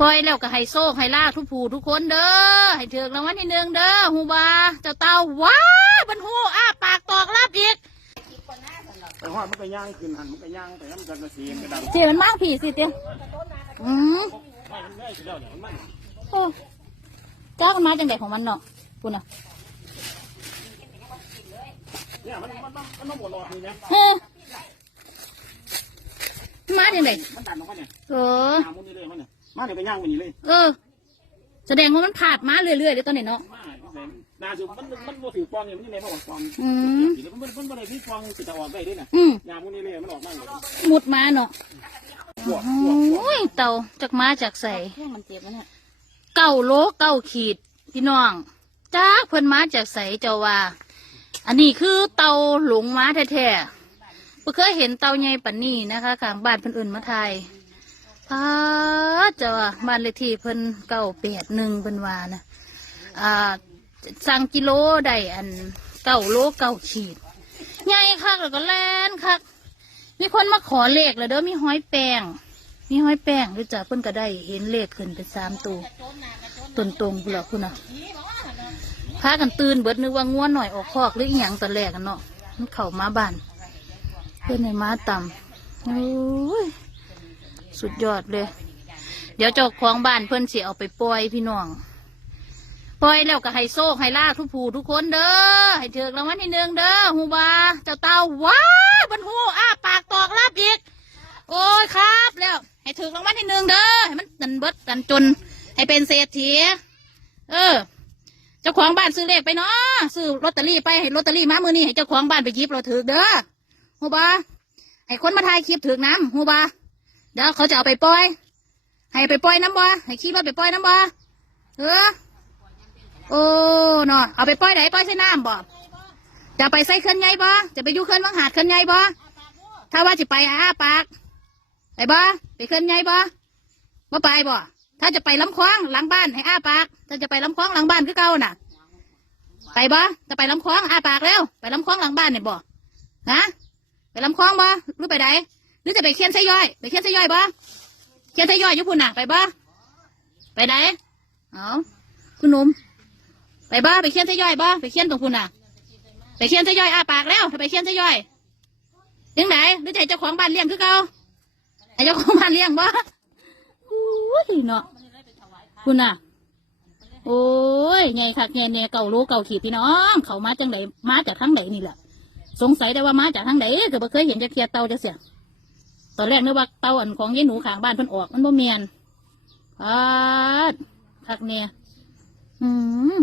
ปล่อยแล้วก็ให้โซ่ให้ลากทุกผู้ทุกคนเด้อให้ถึงรางวัลที่หนึ่งเด้อฮูบาเจ้าเต่าว้ายบรรหูอ้าปากตอกรับอีกไปว่ามันก็ย่างขึ้นหันมันก็ย่างไปน้ำกันกระเสียงกระดังเจีมันมากผีสิเตี้ยอืมไม่มันได้เดียวเนี่ยมันโอ้ก้าวมันมาจังไดของมันเนาะคุณน่ะเนี่ยมันมันมันมันต้องบวหลอดนี่นะเฮ้มาจังไดมันดันออกมาเนี่ยเออน้ำ มันนี่เลยมันเนี่ยมาเนี่ยไปย่างมันนี่เลยเออ แสดงว่ามันผาดมาเรื่อยๆเลยตอนนี้เนาะ มานาสุมันมันบ่ถือฟองเนี่ยมันยังไงเพราะว่าฟองอืม มันมันบ่ได้ที่ฟองติดออกได้ด้วยน่ะอืมยามมันนี่เลยมันออกมาเลยหมุดมาเนาะบวกโบวกบวกอ้ยเต่าจากมาจากใส่เครื่องมันเจ็บนะเนี่ยเก้าโลเก้าขีด พี่น้องจ้าเพิ่นมาจากใสเจ้าว่า อันนี้คือเต่าหลงมาแท้ๆเพิ่งเคยเห็นเต่าใหญ่ปันนี้นะคะข้างบ้านเพิ่นอื่นมาไทย ป้าดเจ้าว่าบ้านเลขที่เพิ่นเก้าแปดหนึ่งเพิ่นว่านะอ่าสั่งกิโลได้อันเก้าโลเก้าขีดใหญ่คักแล้วก็แล่นคักมีคนมาขอเลขแล้วเด้อมีห้อยแป้งมีห้อยแป้งด้วยจ้ะเพิ่นก็ได้เห็นเลขขึ้นเป็นสามตัวตนตรงพุ่นละคุณน่ะพากันตื่นเบิดนึกว่าง่วนหน่อยออกคอกหรืออีหยังตอนแรกกันเนาะมันเข้ามาบ้านเพื่อนในมาต่ำโอ้ย สุดยอดเลย เดี๋ยวเจ้าของบ้านเพิ่อนสิเอาไปปล่อยพี่น้องปล่อยแล้วก็ให้โซ่ให้ลาทุกผู้ทุกคนเด้อให้เถึกรางวัลที่หนึ่งเด้อฮูบาเจ้าเต่าว้าบรรหูอ้าปากตอกรับอีก โอ้ยครับแล้วให้ถึกรางวัลที่หนึ่งเด้อให้มันดันเบิดดันจน ให้เป็นเศรษฐีเออ เจ้าของบ้านซื้อเลขไปเนาะซื้อลอตเตอรี่ไปให้ลอตเตอรี่มามือนี้ให้เจ้าของบ้านไปยิบเราถือเด้อฮูบาให้คนมาถ่ายคลิปถือน้ำฮูบา เดี๋ยวเขาจะเอาไปปล่อย ให้ไปปล่อยน้ำบ่ให้ขี่รถไปปล่อยน้ำบ่เออโอ้เนาะเอาไปปล่อยไหนปล่อยใส่น้ำบ่จะไปใส่เคลื่อนไงบ่จะไปอยู่เคลื่อนวังหาดเคลื่อนไงบ่ถ้าว่าจะไปอ้าปากไปบ่ไปเคลื่อนไงบ่บ่ไปบ่ถ้าจะไปลำคลองหลังบ้านให้อ้าปากถ้าจะไปลำคลองหลังบ้านคือเก่าน่ะ ไปบ่จะไปลำคลองอ้าปากแล้ว ไปลำคลองหลังบ้านเนี่ยบ่นะไปลำคลองบ่หรือไปไหน หรือจะไปเคียนไส้ย่อย ไปเคียนไส้ย่อยบ่เคียนไส้ย่อยอยู่พุ่นน่ะไปบ่ไปไหนเอาคุณนุ่มไปบ้าไปเคียนไส้ย่อยบ้าไปเคียนตรงคุณน่ะ ไปเคียนไส้ย่อยอ้าปากแล้วไปเคียนไส้ย่อยยังไหนหรือจะเจ้าของบ้านเลี้ยงคือเก่าให้เจ้าของบ้านเลี้ยงบ้าโอ้ยเนาะคุณน่ะโอ้ยไงคักไงเนี่ยเก่ารู้เก่าขีดพี่น้อง เขามาจังไหนมาจากทางไหนนี่แหละสงสัยได้ว่ามาจากทางไหนก็บ่เคยเห็นจะเคลียเตาจะเสีย ตอนแรกนึกว่าเตาอันของยายหนูขางบ้านเพิ่นออกมันบ่เมียนพัดคักเนี่ยอืม